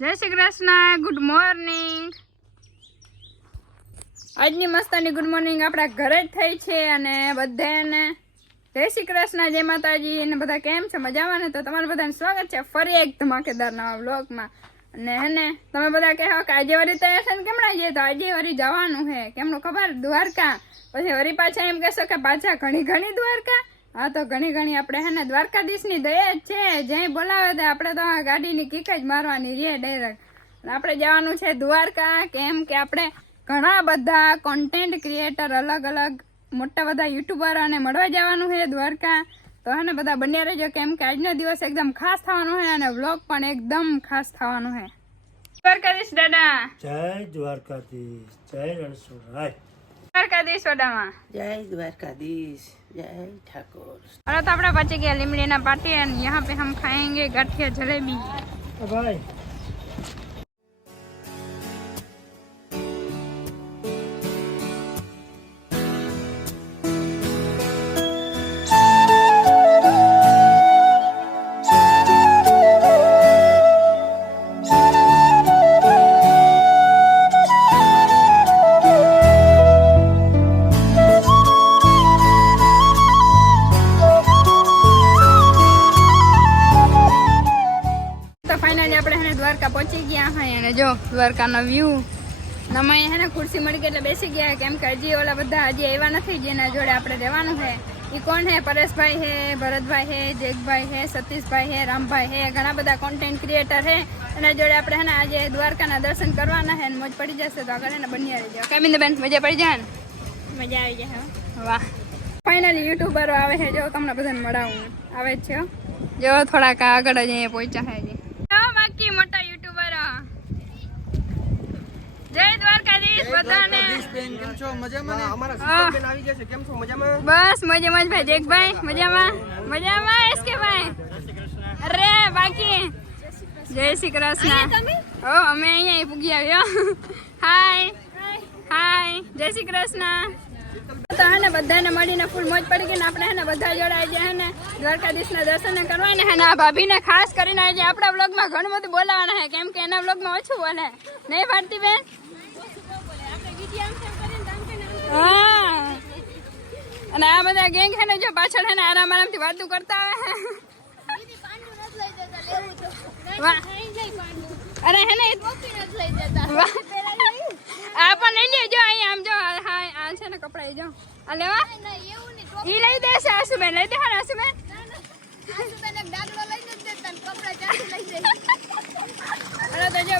જય Shri Krishna good morning આજની Mastani good morning આપણા ઘરે જ થઈ છે અને બધાને જય શ્રી કૃષ્ણ, જય માતાજી, અને બધા કેમ છે? મજામાં ને? તો તમારું બધાને સ્વાગત છે ફરી એક ધમાકેદાર નવા બ્લોગમાં અને હેને તમે બધા કહો કે આજે વરી તૈયાર ને કેમણા જઈએ? તો આજે વરી જવાનું છે. કેમનું ખબર? દ્વારકા. પછી વરી પાછા એમ કહેશો કે પાછા ઘણી ઘણી દ્વારકા. હા, તો ઘણી ઘણી આપણે હે ને દ્વારકાધીશની દયા જ છે. જ્યાં બોલાવે તો આપણે તો ગાડીની કિક જ મારવાની રે ડાયરેક્ટ આપણે જવાનું છે દ્વારકા, કેમ કે આપણે ઘણા બધા કોન્ટેન્ટ ક્રિએટર અલગ અલગ, મોટા બધા યુટ્યુબર અને મળવા જવાનું છે દ્વારકા. તો હે ને બધા બન્યા રહેજો, કેમ કે આજનો દિવસ એકદમ ખાસ થવાનો છે અને વ્લોગ પણ એકદમ ખાસ થવાનો છે. દ્વારકાધીશ દાદા. જય દ્વારકાધીશ, જય રણછોડરાય. દ્વારકાધીશ ઓડામાં. જય દ્વારકાધીश જય ઠાકોર. હવે તો આપણે પચી ગયા લીમડીના પાટી અને યહાં પે હમ ખાએંગે ગાંઠિયા જલેબી. ભાઈ દ્વારકાનો વ્યૂ અમે હે ને ખુરશી મળી ગઈ એટલે બેસી ગયા. કેમ કે હજી ઓલા બધા હજી આવ્યા નથી જેના જોડે આપણે રહેવાનું છે. એ કોણ હે પરેશભાઈ હે ભરતભાઈ હે જેકભાઈ હે સતીશભાઈ હે રામભાઈ હે ઘણા બધા કોન્ટેન્ટ ક્રિએટર હે એના જોડે આપણે હે ને આજે દ્વારકાના દર્શન કરવાના હે મોજ પડી જશે તો આગળ એને બની આવી જાવ કેમ બેન મજા પડી જાય ને? મજા આવી જાય. વાહ. ફાઇનલી યુટ્યુબરો આવે છે. જો તમને બધાને મળાવું. આવે છે જો થોડાક આગળ જ અહીંયા પહોંચ્યા છે બાકી મોટા જય દ્વારકાધીશ બધાને. કેમ છો? મજામાં અમારા બેન આવી જશે કેમ છો? મજામાં? બસ મજામાં જ ભાઈ. જેકભાઈ મજામાં? મજામાં એસકે ભાઈ અરે બાકી? જય શ્રી કૃષ્ણ. ઓ અમે અહીંયા પૂગી આવ્યો. હાય હાય જય શ્રી કૃષ્ણ. તો હે ને બધાને મળીને ફૂલ મોજ પડી ગઈ ને આપણે હે ને બધા જોડે આજે હે ને દ્વારકાધીશના દર્શન કરવા ને હે ને આ ભાભીને ખાસ કરીને આજે આપણા બ્લોગમાં ઘણું બધું બોલાવવાના છે કેમ કે એના બ્લોગમાં ઓછું બોલે. નહીં ભારતી બેન? હા. અને આ બધા ગેંગ ને જો પાછળ છે ને આરામ આરામથી વાતું કરતા આવે અરે હે ને આ પણ લઈ લેજો અહીંયા આમ જો. હા છે ને કપડા એ જો. આ લેવા? ઈ લઈ દેશે આશુબેન લઈ દે આશુબેન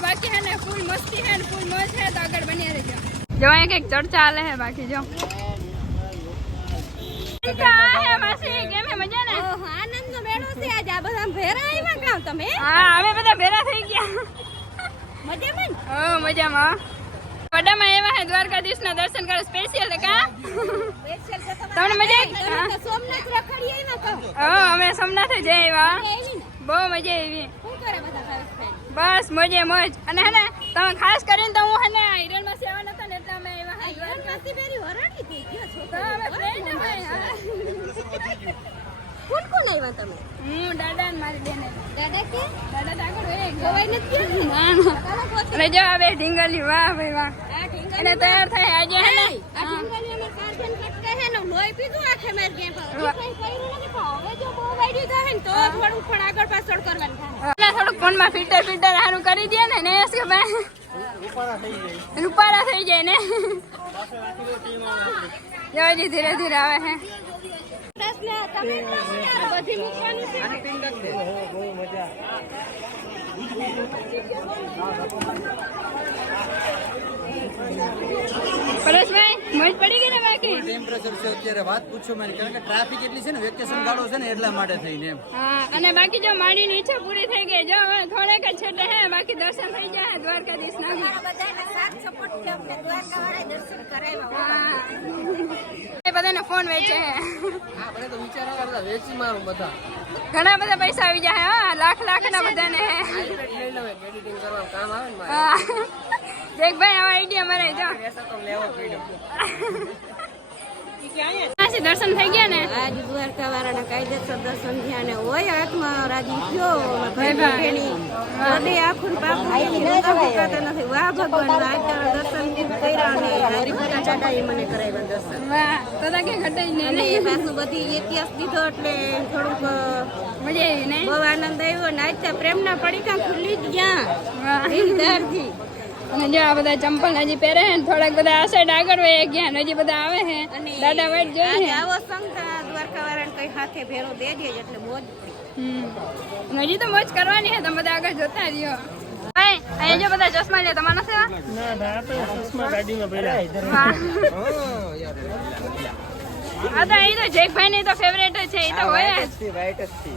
બાકી હે ને ફૂલ મસ્તી હે ને ફૂલ મોજ છે તો આગળ બની રહેજો. જો અહીંયા કંઈક ચર્ચા હાલે હે બાકી જો. હે હે હા મજામાં. ઓ એવા હે દ્વારકાધીશ ના દર્શન કરે સ્પેશિયલ કા? તમને મજા સોમનાથ રખડી આવ્યા કહો હા. અમે સોમનાથ જઈ આવ્યા. બહુ મજા આવી. શું કરે બધા બસ મજે મજ. અને હે ને તમે ખાસ કરીને તો હું હે ને આયરનમાં સેવા નતા ને એટલે અમે એવા હે કાશી બેરી વરાટી થઈ ગયો તો અમે ફ્રેન્ડ હોય, કોણ કોણ આવ્યા તમે? હું દાદા ને મારી બેન. દાદા કે? દાદા આગળ હોય ખવાઈ નથી ના, ના. અને જો આવે ઢીંગલી વાહ ભાઈ વાહ. અને તૈયાર થાય આજે હે ને? આ ઢીંગલી અમે કારજન કટકે હે ને લોહી પીધું આખે માર ગયા પર. વાહ. કર્યું નથી પણ હવે જો બહુ વાયડી થાય ને તો થોડું પણ આગળ પાછળ કરવાનું થાય. ફિલ્ટર ફિલ્ટર સારું કરી દે ને ને કે રૂપાળા થઈ જાય. ને? જો ધીરે ધીરે આવે હે. બધી. મૂકવાની છે બહુ મજા પરેશભાઈ મોજ પડી ગઈ ને બાકી ટેમ્પરેચર છે અત્યારે વાત પૂછો મને કારણ કે ટ્રાફિક એટલી છે ને વેકેશન ગાળો છે ને એટલા માટે થઈને એમ. હા અને બાકી જો માડીની ઈચ્છા પૂરી થઈ ગઈ જો હવે થોડેક જ છેટે હે બાકી દર્શન થઈ જાય દ્વારકાધીશ ના બધાને સાથ સપોર્ટ છે અમને દ્વારકા વાળા દર્શન કરાવ્યા હા. એ બધાને ફોન વેચે હે. આપણે તો વિચાર કરતા વેચી મારું બધા. ઘણા બધા પૈસા આવી જાય હા લાખ લાખ ના બધાને હે. લઈ લઉં એડિટિંગ કરવાનું કામ આવે ને હા. દેખ ભાઈ આવા આઈડિયા મારે જો. પૈસા તો લેવો પડ્યો. ત્યાંથી દર્શન થઈ ગયા ને? આજ દ્વારકા વાળાના કાયદેસર દર્શન થયા ને હોય હાથમાં રાજી થયો ભાઈ આખું ને પાકું નથી. વાહ ભગવાન આજ દર્શન કર્યા અને ચાટા એ મને કરાવ્યા દર્શન. વાહ તો તો કે ઘટાઈ અને ને એ પાછું બધી ઇતિહાસ દીધો એટલે થોડુંક મજા આવી ને? બહુ આનંદ આવ્યો ને આજ પ્રેમના પડીકા ખુલ્લી જ ગયા. વાહ. અને જો આ બધા ચંપલ હજી પહેરે છે ને થોડાક બધા આ સાઈડ આગળ વહી ગયા હજી બધા આવે છે. અને દાદા વાઈટ જોઈએ આવો સંગ દ્વારકા વાળાને કઈ હાથે ભેરો દે દે એટલે મોજ હમ. હજી તો મોજ કરવાની છે તમે બધા આગળ જોતા રહ્યો. અહીંયા જો બધા ચશ્મા લે તમારા છે ના ના આપણે ચશ્મા ગાડીમાં પહેલા વાહ. અદા એ તો જેકભાઈ ની તો ફેવરેટ છે એ તો હોય જ છે રાઈટ જ છે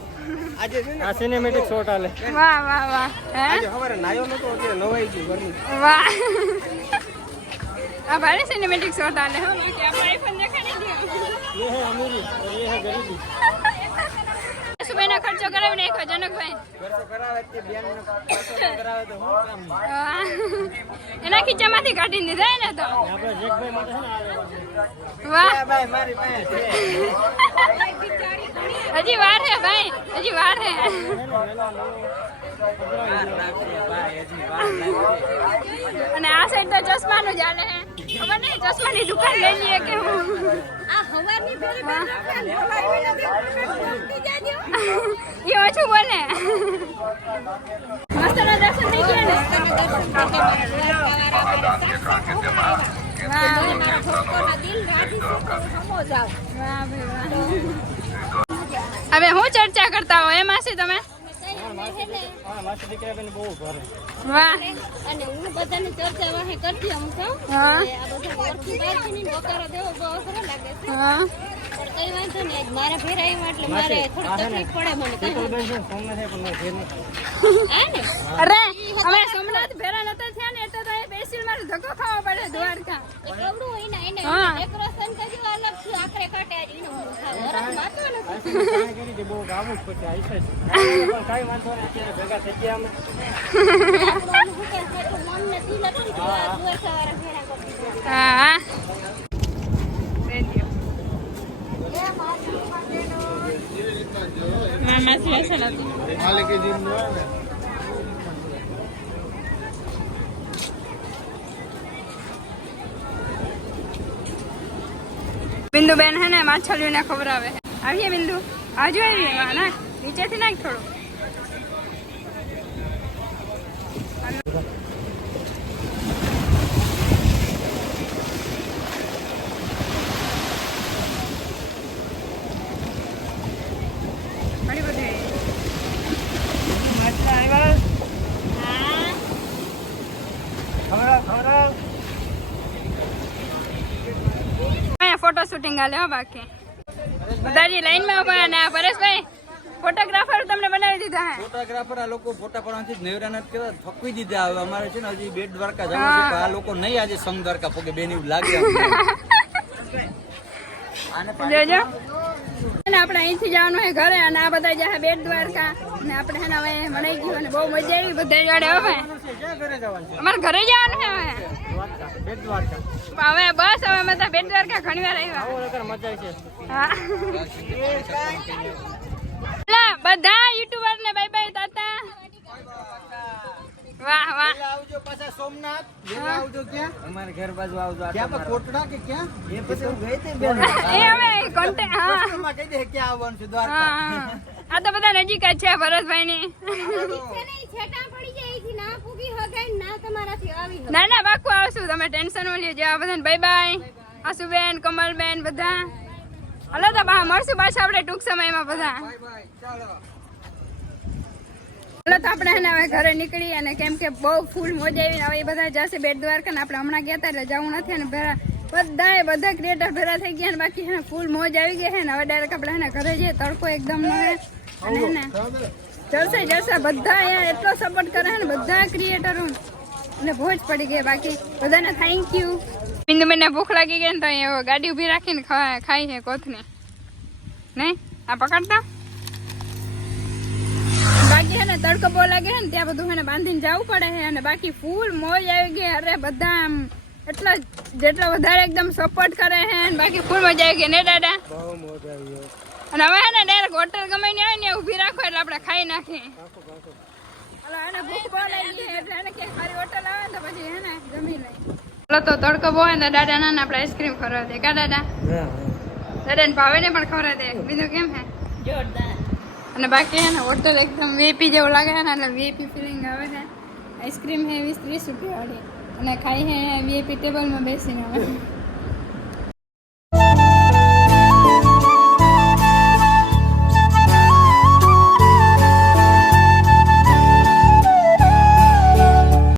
આજે છે ને આ સિનેમેટિક શોટ આલે વાહ વાહ વાહ હે આજે હવારે નાયો નતો એટલે નવાઈ ગયું ગરમી વાહ આ ભારે સિનેમેટિક શોટ આલે હો મેં કે આપણે આઈફોન દેખાડી દીધો એ હે અમીરી એ હે ગરીબી સુબેનો ખર્ચો કરાવી નાખ્યો જનકભાઈ ખર્ચો કરાવે તે બેન નો ખર્ચો કરાવે તો હું કામ ખીચામાંથી કાઢી દીધા ને તો. આપણે જેકભાઈ માટે છે ને આ લેવાનું. વાહ. ભાઈ મારી પાસે છે. હજી વાર હે ભાઈ હજી વાર હે. અને આ સાઈડ તો ચશ્માનું નું ચાલે હે. ખબર નહીં ચશ્માની દુકાન લઈ લઈએ કે હું. એ ઓછું બોલે. હવે હું ચર્ચા કરતા હોય? તમે હા માસી બહુ વાહ. અને હું બધાની ચર્ચા હું. કઈ વાંધો નહીં. મારા ઘેર આવ્યા એટલે મારે થોડી તકલીફ પડે મને કઈ અરે અમે સોમનાથ ભેરા નતા થયા ને એટલે તો એ બેસી મારે ધક્કો ખાવો પડે દ્વારકા. કવડું હોય ને એને ડેકોરેશન કર્યું અલગથી આખરે કાંટે આજ એનો હું ખાવ. વરસ માતો નથી. કરી બહુ ગાવું જ પછી આવીશ પણ કાંઈ વાંધો નહીં અત્યારે ભેગા થઈ ગયા અમે. આપણું હું. કે આ દ્વારકા વાળા ભેળા કરતી હતી. હા મામા સ્પેશલ હતું બિંદુ બેન હે ને માછલીઓને ખવડાવે છે આવીએ બિંદુ આજુ આવીએ વાહ, ના નીચેથી નાખ થોડું ઘણી બધી માછલા આવ્યા હા ખવડાવ ખવડાવ અહીંયા ફોટો શૂટિંગ હાલે હો બાકી. બધાજી લાઈનમાં ઊભા અને પરેશભાઈ ફોટોગ્રાફર તમને બનાવી દીધા હે. ફોટોગ્રાફર આ લોકો ફોટા પાડવાથી નેવરા નથી કરતા થકવી દીધા હવે અમારે છે ને હજી બેટ દ્વારકા જવાનું છે આ લોકો નહીં આજે સંગ દ્વારકા પોકે બેની લાગે જોજો. અને આપણે અહીંથી જવાનું હોય ઘરે અને આ બધા જાય બેટ દ્વારકા ને આપણે હે હવે મળી ગયું અને બહુ મજા આવી બધા જોડે હવે. અમારે ઘરે જવાનું છે હવે. હવે બસ હવે તો બેટ દ્વારકા ઘણી વાર આવ્યા બધા યુટ્યુબર ને બાય બાય તાતા. વાહ વાહ. આવજો પાછા સોમનાથ લેવા આવજો ક્યાં? અમારે ઘર બાજુ આવજો ક્યાં પર કોટડા કે ક્યાં? એ પછી હું ગઈ હતી બેન એ હવે કોન્ટે હા. માં કહી દે ક્યાં આવવાનું છે દ્વારકા. આ તો બધા નજીક જ છે ભરતભાઈ ની છે ને ઈ છેટા પડી જાય એથી ના પૂગી હગાઈ ના તમારાથી આવી ના ના પાકું આવશું. તમે ટેન્શન નો લેજો. આ બધાને બાય બાય આશુબેન કમલબેન બધા. હલો તો બા મળશું પાછા આપણે ટૂંક સમયમાં બધા. ચાલો. હલો તો આપણે હવે ઘરે નીકળી અને કેમ કે બહુ ફૂલ મોજ આવી હવે એ બધા જશે બેટ દ્વારકા આપણે હમણાં ગયા હતા એટલે જવું નથી અને ભેરા બધાએ, બધા ક્રિએટર ભેરા થઈ ગયા ને બાકી છે ફૂલ મોજ આવી ગઈ છે ને. હવે ડાયરેક્ટ આપણે એને ઘરે જઈએ, તડકો એકદમ ન હે અને હે ને જલસે જલસે બધા અહીંયા એટલો સપોર્ટ કરે છે ને, બધા ક્રિએટરો અને ભોજ પડી ગઈ બાકી. બધાને થેન્ક યુ બિંદુ બેને ભૂખ લાગી ગઈ ને તો અહીંયા ગાડી ઊભી રાખીને ખાઈ છે કોથને. નહીં? આ પકડતા? બાકી છે ને તડકો બહુ લાગે છે ને ત્યાં બધું છે ને બાંધીને જવું પડે છે અને બાકી ફૂલ મોજ આવી ગઈ અરે બધા આમ એટલા જેટલા વધારે એકદમ સપોર્ટ કરે છે અને બાકી ફૂલ મજા આવી ગઈ ને દાદા? બહુ મજા આવી ગયો અને હવે છે ને ડાયરેક્ટ હોટલ ગમે ને આવે ને ઊભી રાખો એટલે આપણે ખાઈ નાખીએ. હાલો, એને ભૂખ બહુ લાગી છે એટલે એને કે સારી હોટલ આવે ને તો પછી હે ને જમી લઈ હાલો તો તડકો બહુ હોય ને દાદા ના આપણે આઈસ્ક્રીમ ખવડાવી દે. કા દાદા? હા દાદા ને ભાવે ને પણ ખવડાવી દે. બીજું કેમ હે? જોરદાર. અને બાકી હે ને હોટલ એકદમ વીપી જેવું લાગે છે ને, એટલે વીપી ફિલિંગ આવે છે. આઈસ્ક્રીમ હે વીસ, ત્રીસ રૂપિયા વાળી. અને ખાઈ હે વીઆઈપી ટેબલમાં બેસીને. આવે